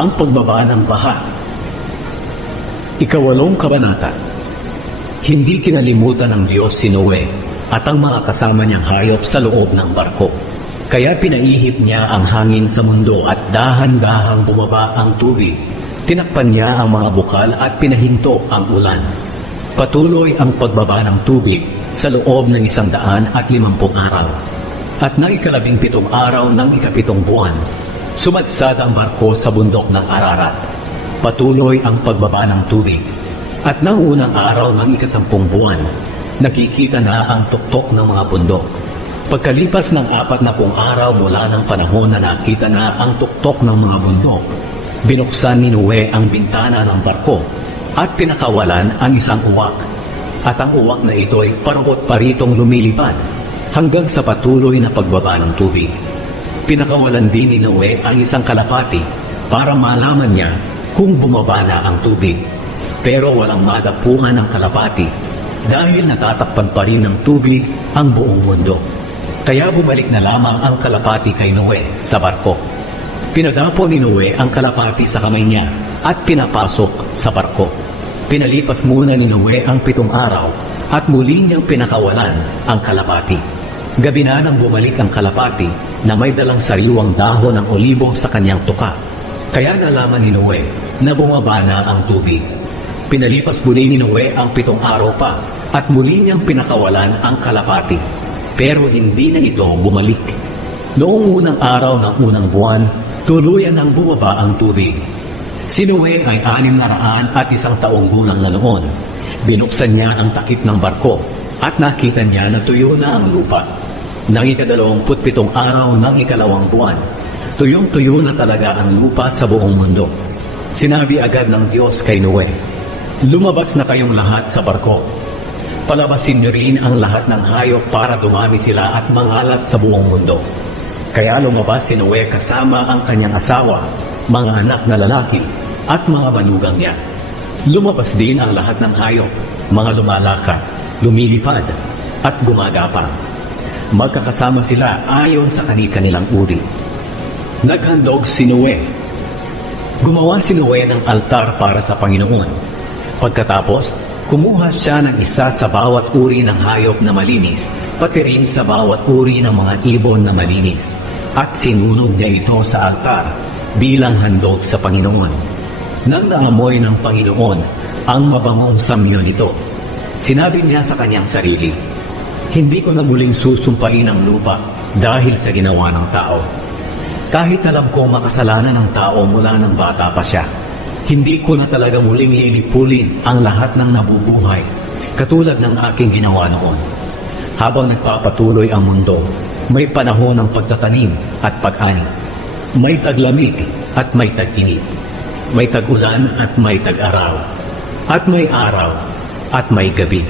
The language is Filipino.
Ang pagbaba ng baha. Ikawalong kabanata. Hindi kinalimutan ng Diyos si Noe at ang mga kasama niyang hayop sa loob ng barko. Kaya pinaihip niya ang hangin sa mundo at dahan-dahang bumaba ang tubig. Tinakpan niya ang mga bukal at pinahinto ang ulan. Patuloy ang pagbaba ng tubig sa loob ng 150 araw. At ng 17 araw ng 7 buwan, sumadsad ang barko sa bundok ng Ararat. Patuloy ang pagbaba ng tubig. At ng unang araw ng 10 buwan, nakikita na ang tuktok ng mga bundok. Pagkalipas ng 40 araw mula ng panahon na nakita na ang tuktok ng mga bundok, binuksan ni Noe ang bintana ng barko at pinakawalan ang isang uwak. At ang uwak na ito ay paranggot-paritong lumilipad hanggang sa patuloy na pagbaba ng tubig. Pinakawalan din ni Noe ang isang kalapati para malaman niya kung bumaba na ang tubig. Pero walang madapuan ang kalapati dahil natatakpan pa rin ng tubig ang buong mundo. Kaya bumalik na lamang ang kalapati kay Noe sa barko. Pinadapo ni Noe ang kalapati sa kamay niya at pinapasok sa barko. Pinalipas muna ni Noe ang 7 araw at muli niyang pinakawalan ang kalapati. Gabi na nang bumalik ang kalapati na may dalang sariwang dahon ng olibo sa kanyang tuka. Kaya nalaman ni Noe na bumaba na ang tubig. Pinalipas muli ni Noe ang 7 araw pa at muli niyang pinakawalan ang kalapati. Pero hindi na ito bumalik. Noong unang araw ng unang buwan, tuluyan ang bumaba ang tubig. Si Noe ay 601 taong gulang na noon. Binuksan niya ang takip ng barko at nakita niya na tuyo na ang lupa. Nang 27 araw ng 2 buwan, tuyong-tuyo na talaga ang lupa sa buong mundo. Sinabi agad ng Diyos kay Noe, "Lumabas na kayong lahat sa barko. Palabasin niyo rin ang lahat ng hayop para dumami sila at mangalat sa buong mundo." Kaya lumabas si Noe kasama ang kanyang asawa, mga anak na lalaki, at mga manugang niya. Lumabas din ang lahat ng hayop, mga lumalakad, lumilipad, at gumagapang. Magkakasama sila ayon sa kani-kanilang uri. Naghandog si Noe. Gumawa si Noe ng altar para sa Panginoon. Pagkatapos, kumuha siya ng isa sa bawat uri ng hayop na malinis, pati rin sa bawat uri ng mga ibon na malinis, at sinunog niya ito sa altar bilang handog sa Panginoon. Nang naamoy ng Panginoon ang mabangong samyo nito, sinabi niya sa kanyang sarili, "Hindi ko na muling susumpain ang lupa dahil sa ginawa ng tao. Kahit alam ko makasalanan ng tao mula ng bata pa siya, hindi ko na talaga muling lilipulin ang lahat ng nabubuhay, katulad ng aking ginawa noon." Habang nagpapatuloy ang mundo, may panahon ng pagtatanim at pag-ani. May taglamig at may tag-init. May tag-ulan at may tag-araw. At may araw at may gabi.